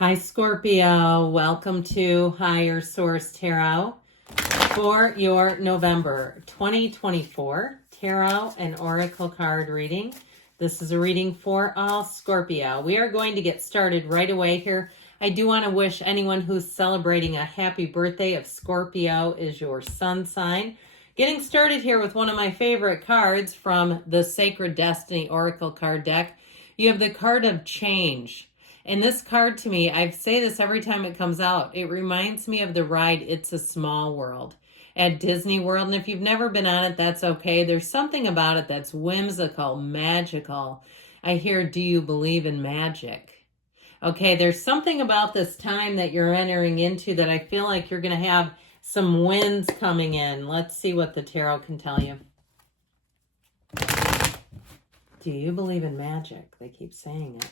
Hi, Scorpio. Welcome to Higher Source Tarot for your November 2024 Tarot and Oracle card reading. This is a reading for all Scorpio. We are going to get started right away here. I do want to wish anyone who's celebrating a happy birthday. If Scorpio is your sun sign. Getting started here with one of my favorite cards from the Sacred Destiny Oracle card deck. You have the card of change. And this card to me, I say this every time it comes out, it reminds me of the ride It's a Small World at Disney World. And if you've never been on it, that's okay. There's something about it that's whimsical, magical. I hear, do you believe in magic? Okay, there's something about this time that you're entering into that I feel like you're going to have some winds coming in. Let's see what the tarot can tell you. Do you believe in magic? They keep saying it.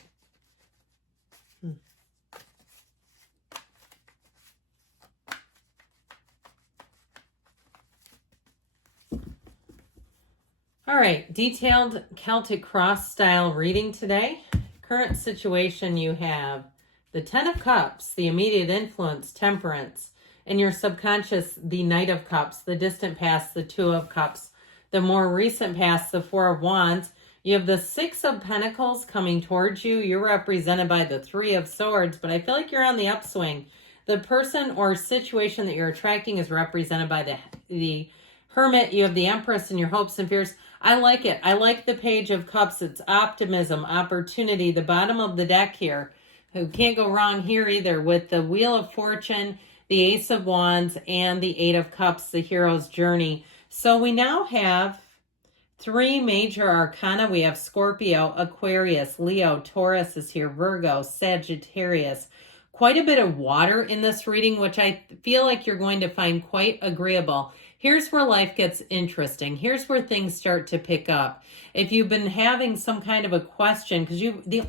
All right, detailed Celtic cross style reading today. Current situation, you have the Ten of Cups, the immediate influence, temperance, and your subconscious, the Knight of Cups, the distant past, the Two of Cups, the more recent past, the Four of Wands. You have the Six of Pentacles coming towards you. You're represented by the Three of Swords, but I feel like you're on the upswing. The person or situation that you're attracting is represented by the Hermit. You have the Empress and your hopes and fears. I like it. I like the Page of Cups. It's optimism, opportunity. The bottom of the deck here. You can't go wrong here either with the Wheel of Fortune, the Ace of Wands, and the Eight of Cups, the hero's journey. So we now have three major arcana. We have Scorpio, Aquarius, Leo, Taurus is here, Virgo, Sagittarius. Quite a bit of water in this reading, which I feel like you're going to find quite agreeable. Here's where life gets interesting. Here's where things start to pick up. If you've been having some kind of a question, because the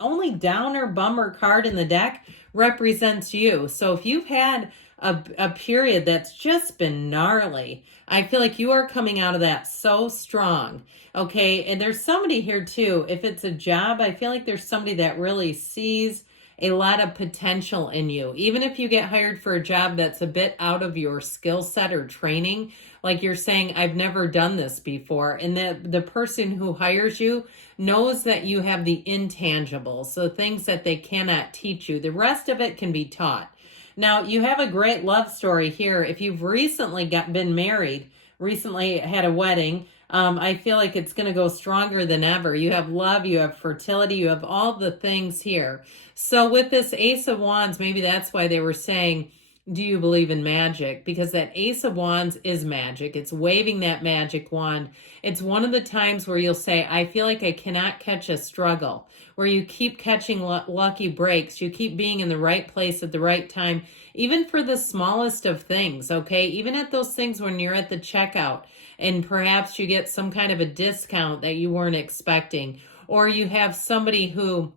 only downer bummer card in the deck represents you. So if you've had a period that's just been gnarly, I feel like you are coming out of that so strong. Okay, and there's somebody here too. If it's a job, I feel like there's somebody that really sees a lot of potential in you. Even if you get hired for a job that's a bit out of your skill set or training, like you're saying, I've never done this before. And the person who hires you knows that you have the intangibles, so things that they cannot teach you. The rest of it can be taught. Now, you have a great love story here. If you've recently been married, recently had a wedding, I feel like it's going to go stronger than ever. You have love, you have fertility, you have all the things here. So with this Ace of Wands, maybe that's why they were saying, do you believe in magic? Because that Ace of Wands is magic. It's waving that magic wand. It's one of the times where you'll say, I feel like I cannot catch a struggle, where you keep catching lucky breaks. You keep being in the right place at the right time, even for the smallest of things, okay? Even at those things when you're at the checkout and perhaps you get some kind of a discount that you weren't expecting, or you have somebody who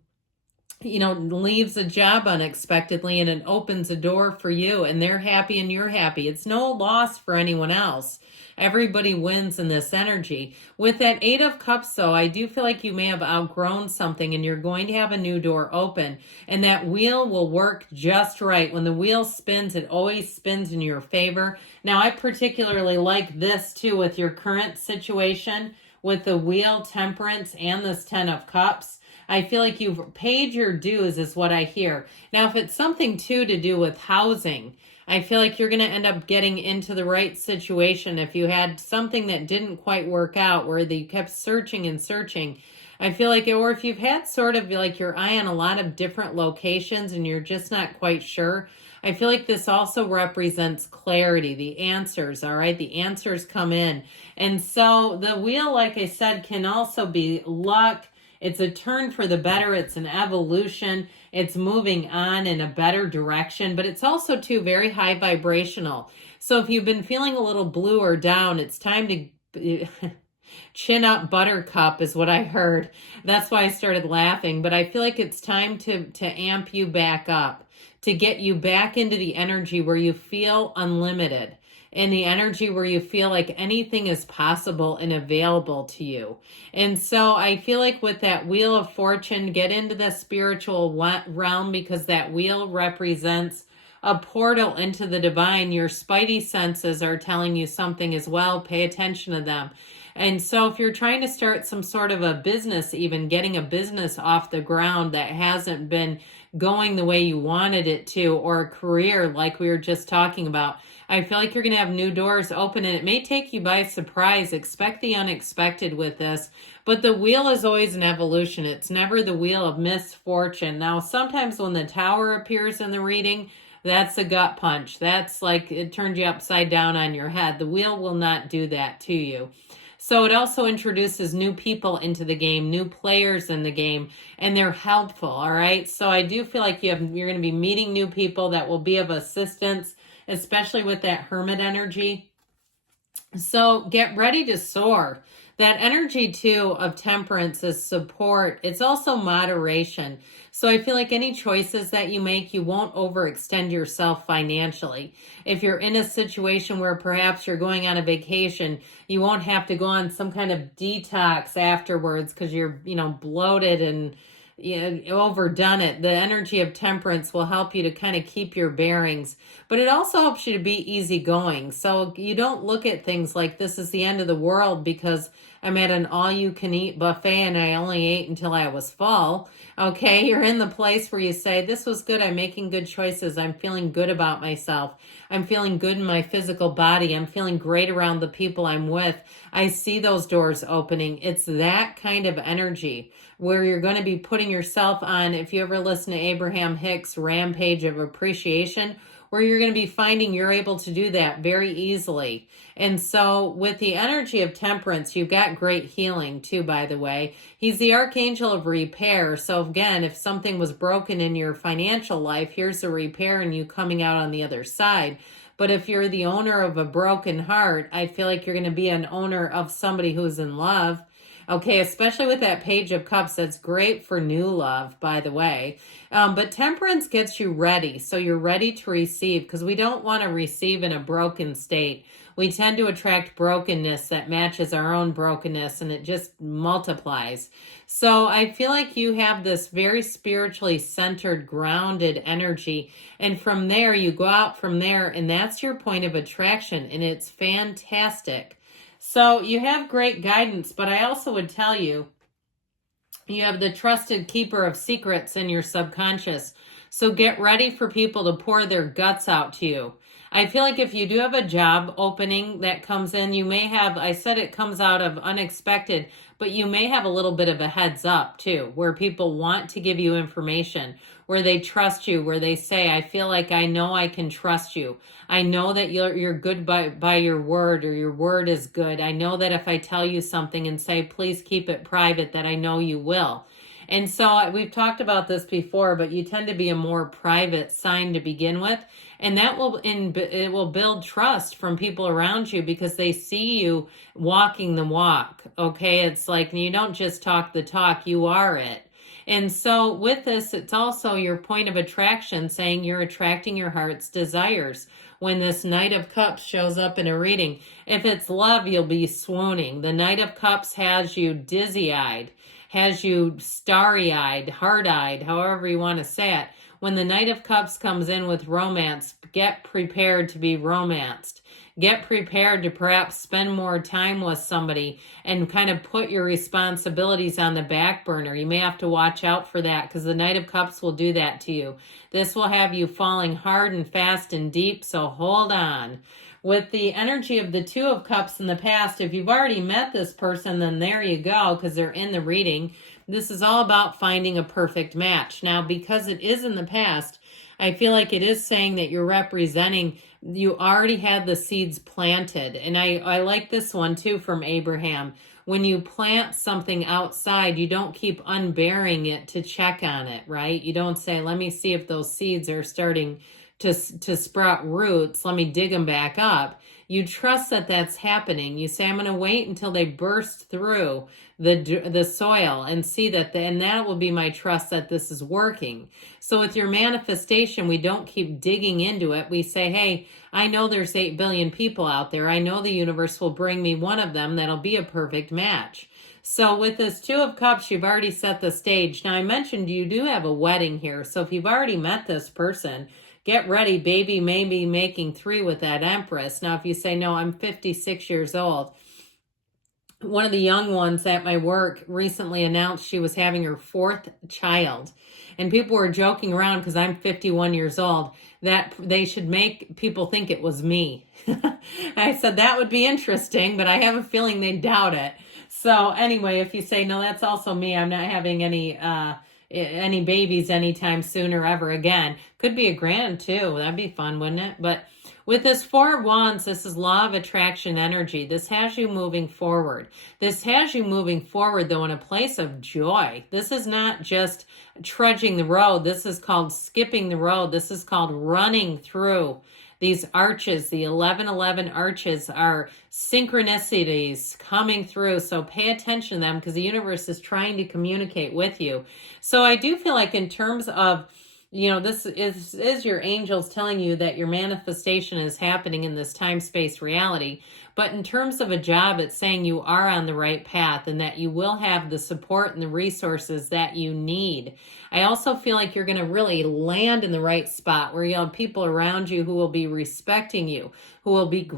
leaves a job unexpectedly and it opens a door for you and they're happy and you're happy. It's no loss for anyone else. Everybody wins in this energy. With that Eight of Cups, though, I do feel like you may have outgrown something and you're going to have a new door open. And that wheel will work just right. When the wheel spins, it always spins in your favor. Now, I particularly like this, too, with your current situation, with the wheel, temperance, and this Ten of Cups. I feel like you've paid your dues is what I hear. Now, if it's something, too, to do with housing, I feel like you're going to end up getting into the right situation. If you had something that didn't quite work out, where you kept searching and searching, I feel like, or if you've had sort of like your eye on a lot of different locations and you're just not quite sure, I feel like this also represents clarity, the answers, all right? The answers come in. And so the wheel, like I said, can also be luck. It's a turn for the better. It's an evolution. It's moving on in a better direction, but it's also, too, very high vibrational. So if you've been feeling a little blue or down, it's time to chin up, buttercup is what I heard. That's why I started laughing, but I feel like it's time to amp you back up, to get you back into the energy where you feel unlimited. in the energy where you feel like anything is possible and available to you. And so I feel like with that Wheel of Fortune, get into the spiritual realm, because that wheel represents a portal into the divine. Your spidey senses are telling you something as well. Pay attention to them. And so if you're trying to start some sort of a business, even getting a business off the ground that hasn't been going the way you wanted it to, or a career like we were just talking about, I feel like you're going to have new doors open, and it may take you by surprise. Expect the unexpected with this. But the wheel is always an evolution. It's never the wheel of misfortune. Now, sometimes when the Tower appears in the reading, that's a gut punch. That's like it turned you upside down on your head. The wheel will not do that to you. So it also introduces new people into the game, new players in the game, and they're helpful, all right? So I do feel like you're going to be meeting new people that will be of assistance, especially with that Hermit energy. So get ready to soar. That energy, too, of Temperance is support. It's also moderation. So I feel like any choices that you make, you won't overextend yourself financially. If you're in a situation where perhaps you're going on a vacation, you won't have to go on some kind of detox afterwards because you're, bloated and overdone it. The energy of Temperance will help you to kind of keep your bearings, but it also helps you to be easygoing. So you don't look at things like this is the end of the world because I'm at an all-you-can-eat buffet and I only ate until I was full. Okay, you're in the place where you say, this was good. I'm making good choices. I'm feeling good about myself. I'm feeling good in my physical body. I'm feeling great around the people I'm with. I see those doors opening. It's that kind of energy where you're going to be putting yourself on, if you ever listen to Abraham Hicks' Rampage of Appreciation, where you're going to be finding you're able to do that very easily. And so with the energy of Temperance, you've got great healing too, by the way. He's the Archangel of Repair. So again, if something was broken in your financial life, here's the repair and you coming out on the other side. But if you're the owner of a broken heart, I feel like you're going to be an owner of somebody who's in love. Okay, especially with that Page of Cups, that's great for new love, by the way. But Temperance gets you ready, so you're ready to receive, because we don't want to receive in a broken state. We tend to attract brokenness that matches our own brokenness, and it just multiplies. So I feel like you have this very spiritually centered, grounded energy, and from there, you go out from there, and that's your point of attraction, and it's fantastic. So you have great guidance, but I also would tell you, you have the trusted keeper of secrets in your subconscious. So get ready for people to pour their guts out to you. I feel like if you do have a job opening that comes in, you may have, I said it comes out of unexpected, but you may have a little bit of a heads up too, where people want to give you information, where they trust you, where they say, I feel like I know I can trust you. I know that you're good by your word, or your word is good. I know that if I tell you something and say, please keep it private, that I know you will. And so we've talked about this before, but you tend to be a more private sign to begin with. And that it will build trust from people around you because they see you walking the walk. Okay, it's like you don't just talk the talk, you are it. And so with this, it's also your point of attraction, saying you're attracting your heart's desires. When this Knight of Cups shows up in a reading, if it's love, you'll be swooning. The Knight of Cups has you dizzy-eyed, has you starry-eyed, heart-eyed, however you want to say it. When the Knight of Cups comes in with romance, get prepared to be romanced. Get prepared to perhaps spend more time with somebody and kind of put your responsibilities on the back burner. You may have to watch out for that because the Knight of Cups will do that to you. This will have you falling hard and fast and deep, so hold on. With the energy of the Two of Cups in the past, if you've already met this person, then there you go, because they're in the reading. This is all about finding a perfect match. Now, because it is in the past, I feel like it is saying that you're representing, you already had the seeds planted. And I like this one too from Abraham. When you plant something outside, you don't keep unbearing it to check on it, right? You don't say, let me see if those seeds are starting to sprout roots. Let me dig them back up. You trust that that's happening. You say, I'm going to wait until they burst through the soil and see that, and that will be my trust that this is working. So with your manifestation, we don't keep digging into it. We say, hey, I know there's 8 billion people out there. I know the universe will bring me one of them that'll be a perfect match. So with this Two of Cups, you've already set the stage. Now, I mentioned you do have a wedding here. So if you've already met this person, get ready, baby may be making 3 with that Empress. Now, if you say, no, I'm 56 years old. One of the young ones at my work recently announced she was having her 4th child. And people were joking around because I'm 51 years old that they should make people think it was me. I said that would be interesting, but I have a feeling they doubt it. So anyway, if you say, no, that's also me, I'm not having any babies anytime soon or ever again. Could be a grand too. That'd be fun, wouldn't it? But with this 4 of Wands, this is law of attraction energy. This has you moving forward. This has you moving forward, though, in a place of joy. This is not just trudging the road. This is called skipping the road. This is called running through these arches. The 1111 arches are synchronicities coming through. So pay attention to them because the universe is trying to communicate with you. So I do feel like in terms of, this is your angels telling you that your manifestation is happening in this time-space reality. But in terms of a job, it's saying you are on the right path and that you will have the support and the resources that you need. I also feel like you're going to really land in the right spot where you have people around you who will be respecting you, who will be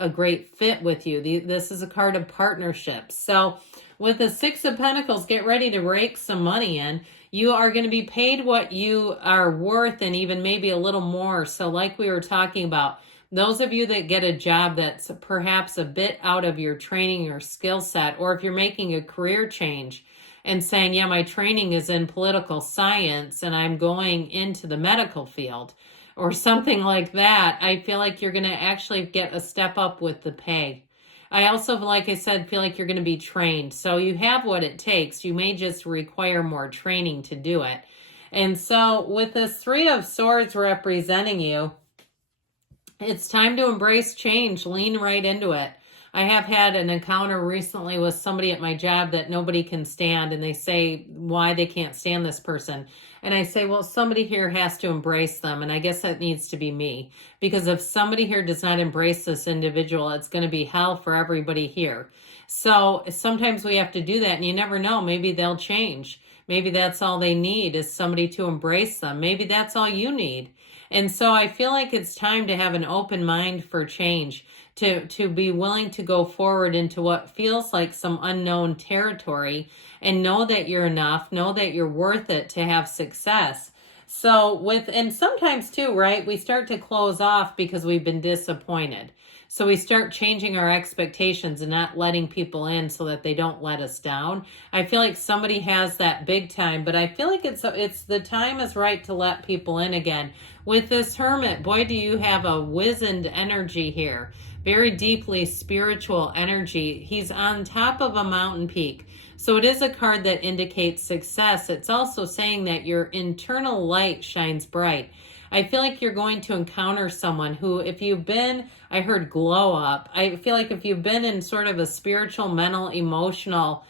a great fit with you. This is a card of partnerships. So with the 6 of Pentacles, get ready to rake some money in. You are going to be paid what you are worth and even maybe a little more. So like we were talking about, those of you that get a job that's perhaps a bit out of your training or skill set, or if you're making a career change and saying, yeah, my training is in political science and I'm going into the medical field or something like that, I feel like you're going to actually get a step up with the pay. I also, like I said, feel like you're going to be trained. So you have what it takes. You may just require more training to do it. And so with this 3 of Swords representing you, it's time to embrace change. Lean right into it. I have had an encounter recently with somebody at my job that nobody can stand, and they say why they can't stand this person. And I say, well, somebody here has to embrace them, and I guess that needs to be me. Because if somebody here does not embrace this individual, it's going to be hell for everybody here. So sometimes we have to do that, and you never know. Maybe they'll change. Maybe that's all they need is somebody to embrace them. Maybe that's all you need. And so I feel like it's time to have an open mind for change, to be willing to go forward into what feels like some unknown territory and know that you're enough, know that you're worth it to have success. So and sometimes too, right, we start to close off because we've been disappointed. So we start changing our expectations and not letting people in so that they don't let us down. I feel like somebody has that big time, but I feel like it's the time is right to let people in again. With this Hermit, boy, do you have a wizened energy here. Very deeply spiritual energy. He's on top of a mountain peak. So it is a card that indicates success. It's also saying that your internal light shines bright. I feel like you're going to encounter someone who, if you've been, I heard glow up. I feel like if you've been in sort of a spiritual, mental, emotional,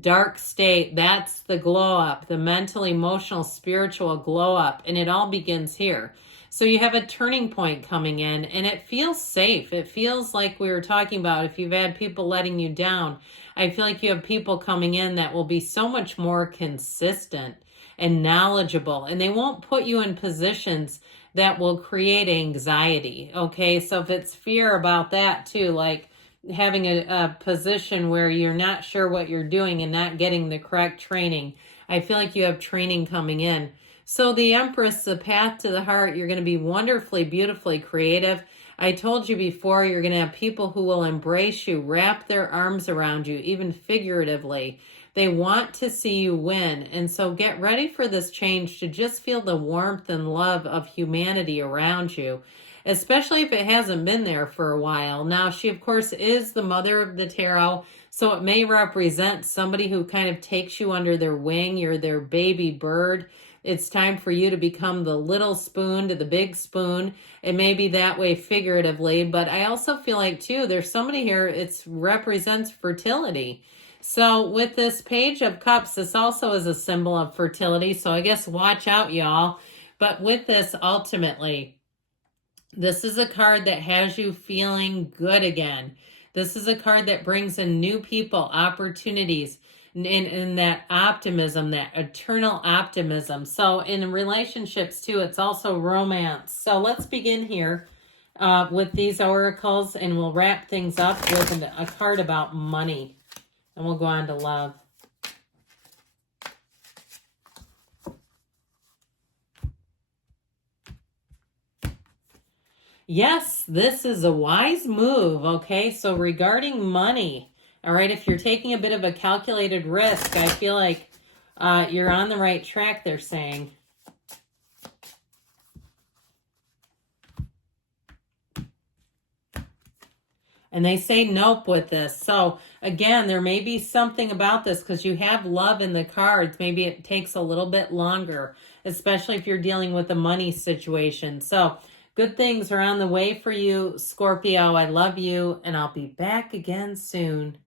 dark state, that's the glow up, the mental, emotional, spiritual glow up. And it all begins here. So you have a turning point coming in and it feels safe. It feels like we were talking about if you've had people letting you down. I feel like you have people coming in that will be so much more consistent and knowledgeable, and they won't put you in positions that will create anxiety. Okay, so if it's fear about that too, like having a position where you're not sure what you're doing and not getting the correct training, I feel like you have training coming in. So the Empress, the path to the heart, you're going to be wonderfully, beautifully creative. I told you before, you're going to have people who will embrace you, wrap their arms around you, even figuratively. They want to see you win. And so get ready for this change to just feel the warmth and love of humanity around you, especially if it hasn't been there for a while. Now, she, of course, is the mother of the tarot, so it may represent somebody who kind of takes you under their wing. You're their baby bird. It's time for you to become the little spoon to the big spoon. It may be that way figuratively, but I also feel like too, there's somebody here, it represents fertility. So with this Page of Cups, this also is a symbol of fertility. So I guess watch out, y'all. But with this, ultimately, this is a card that has you feeling good again. This is a card that brings in new people, opportunities, in that optimism, that eternal optimism. So in relationships too, it's also romance. So let's begin here with these oracles, and we'll wrap things up with a card about money. And we'll go on to love. Yes, this is a wise move, okay? So regarding money, all right, if you're taking a bit of a calculated risk, I feel like you're on the right track, they're saying. And they say nope with this. So again, there may be something about this because you have love in the cards. Maybe it takes a little bit longer, especially if you're dealing with a money situation. So good things are on the way for you, Scorpio. I love you, and I'll be back again soon.